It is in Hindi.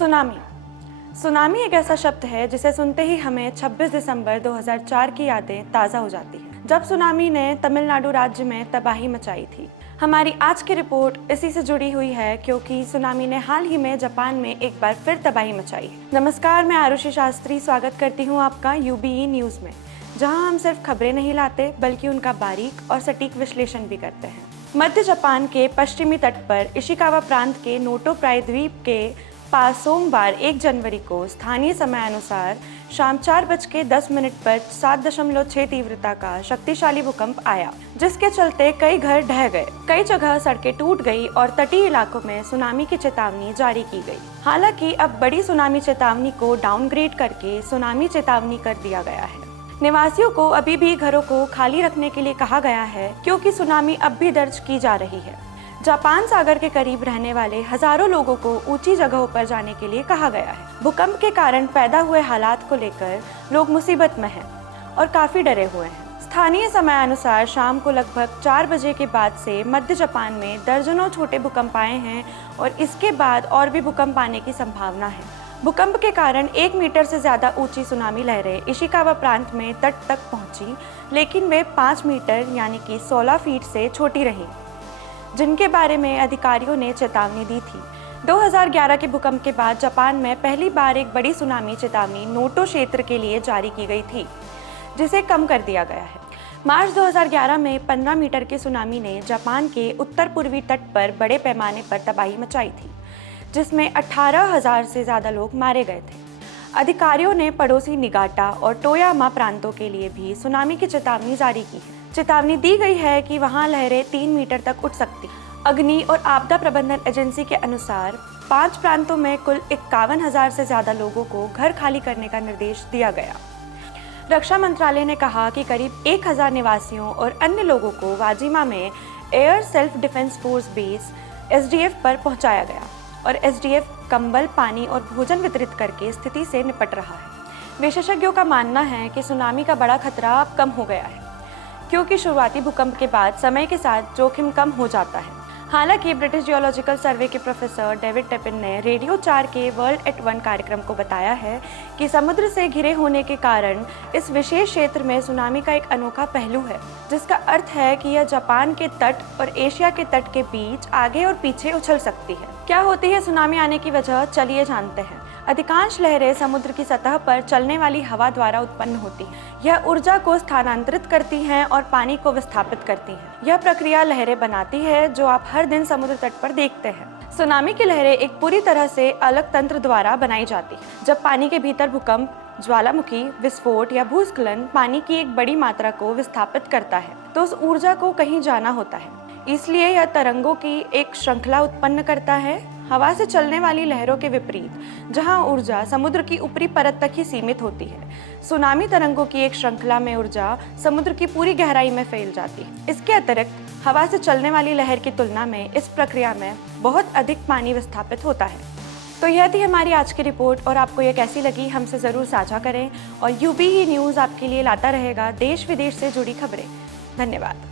सुनामी। सुनामी एक ऐसा शब्द है जिसे सुनते ही हमें 26 दिसंबर 2004 की यादें ताज़ा हो जाती हैं, जब सुनामी ने तमिलनाडु राज्य में तबाही मचाई थी। हमारी आज की रिपोर्ट इसी से जुड़ी हुई है क्योंकि सुनामी ने हाल ही में जापान में एक बार फिर तबाही मचाई है। नमस्कार, मैं आरुषि शास्त्री स्वागत करती हूँ आपका यूबीई न्यूज़ में, जहाँ हम सिर्फ खबरें नहीं लाते बल्कि उनका बारीक और सटीक विश्लेषण भी करते हैं। मध्य जापान के पश्चिमी तट पर इशिकावा प्रांत के नोटो प्रायद्वीप के पास सोमवार 1 जनवरी को स्थानीय समय अनुसार शाम 4:10 पर 7.6 तीव्रता का शक्तिशाली भूकंप आया, जिसके चलते कई घर ढह गए, कई जगह सड़कें टूट गई और तटीय इलाकों में सुनामी की चेतावनी जारी की गई। हालांकि अब बड़ी सुनामी चेतावनी को डाउनग्रेड करके सुनामी चेतावनी कर दिया गया है। निवासियों को अभी भी घरों को खाली रखने के लिए कहा गया है क्योंकि सुनामी अब भी दर्ज की जा रही है। जापान सागर के करीब रहने वाले हजारों लोगों को ऊंची जगहों पर जाने के लिए कहा गया है। भूकंप के कारण पैदा हुए हालात को लेकर लोग मुसीबत में हैं और काफी डरे हुए हैं। स्थानीय समय अनुसार शाम को लगभग 4 बजे के बाद से मध्य जापान में दर्जनों छोटे भूकंप आए हैं और इसके बाद और भी भूकंप आने की संभावना है। भूकंप के कारण 1 मीटर से ज्यादा ऊंची सुनामी लहरें इशिकावा प्रांत में तट तक पहुंची, लेकिन वे 5 मीटर यानी कि 16 फीट से छोटी रहीं, जिनके बारे में अधिकारियों ने चेतावनी दी थी। 2011 के भूकंप के बाद जापान में पहली बार एक बड़ी सुनामी चेतावनी नोटो क्षेत्र के लिए जारी की गई थी, जिसे कम कर दिया गया है। मार्च 2011 में 15 मीटर की सुनामी ने जापान के उत्तर पूर्वी तट पर बड़े पैमाने पर तबाही मचाई थी, जिसमें 18,000 से ज़्यादा लोग मारे गए थे। अधिकारियों ने पड़ोसी निगाटा और टोयामा प्रांतों के लिए भी सुनामी की चेतावनी जारी की है। चेतावनी दी गई है कि वहां लहरें 3 मीटर तक उठ सकती हैं। अग्नि और आपदा प्रबंधन एजेंसी के अनुसार 5 प्रांतों में कुल 51,000 से ज़्यादा लोगों को घर खाली करने का निर्देश दिया गया। रक्षा मंत्रालय ने कहा कि करीब 1,000 निवासियों और अन्य लोगों को वाजिमा में air self defence force base (SDF) पर पहुंचाया गया और एसडीएफ कंबल, पानी और भोजन वितरित करके स्थिति से निपट रहा है। विशेषज्ञों का मानना है कि सुनामी का बड़ा खतरा अब कम हो गया है, क्योंकि शुरुआती भूकंप के बाद समय के साथ जोखिम कम हो जाता है। हालांकि ब्रिटिश जियोलॉजिकल सर्वे के प्रोफेसर डेविड टेपिन ने रेडियो 4 के वर्ल्ड एट 1 कार्यक्रम को बताया है कि समुद्र से घिरे होने के कारण इस विशेष क्षेत्र में सुनामी का एक अनोखा पहलू है, जिसका अर्थ है कि यह जापान के तट और एशिया के तट के बीच आगे और पीछे उछल सकती है। क्या होती है सुनामी आने की वजह, चलिए जानते हैं। अधिकांश लहरें समुद्र की सतह पर चलने वाली हवा द्वारा उत्पन्न होती हैं। यह ऊर्जा को स्थानांतरित करती हैं और पानी को विस्थापित करती हैं। यह प्रक्रिया लहरें बनाती है जो आप हर दिन समुद्र तट पर देखते हैं। सुनामी की लहरें एक पूरी तरह से अलग तंत्र द्वारा बनाई जाती हैं। जब पानी के भीतर भूकंप, ज्वालामुखी, विस्फोट या भूस्खलन पानी की एक बड़ी मात्रा को विस्थापित करता है, तो उस ऊर्जा को कहीं जाना होता है। इसलिए यह तरंगों की एक श्रृंखला उत्पन्न करता है, हवा से चलने वाली लहरों के विपरीत, जहां ऊर्जा समुद्र की ऊपरी परत तक ही सीमित होती है। सुनामी तरंगों की एक श्रृंखला में ऊर्जा समुद्र की पूरी गहराई में फैल जाती है। इसके अतिरिक्त हवा से चलने वाली लहर की तुलना में इस प्रक्रिया में बहुत अधिक पानी विस्थापित होता है। तो यह थी हमारी आज की रिपोर्ट, और आपको यह कैसी लगी हमसे ज़रूर साझा करें। और यूबीई न्यूज़ आपके लिए लाता रहेगा देश विदेश से जुड़ी खबरें। धन्यवाद।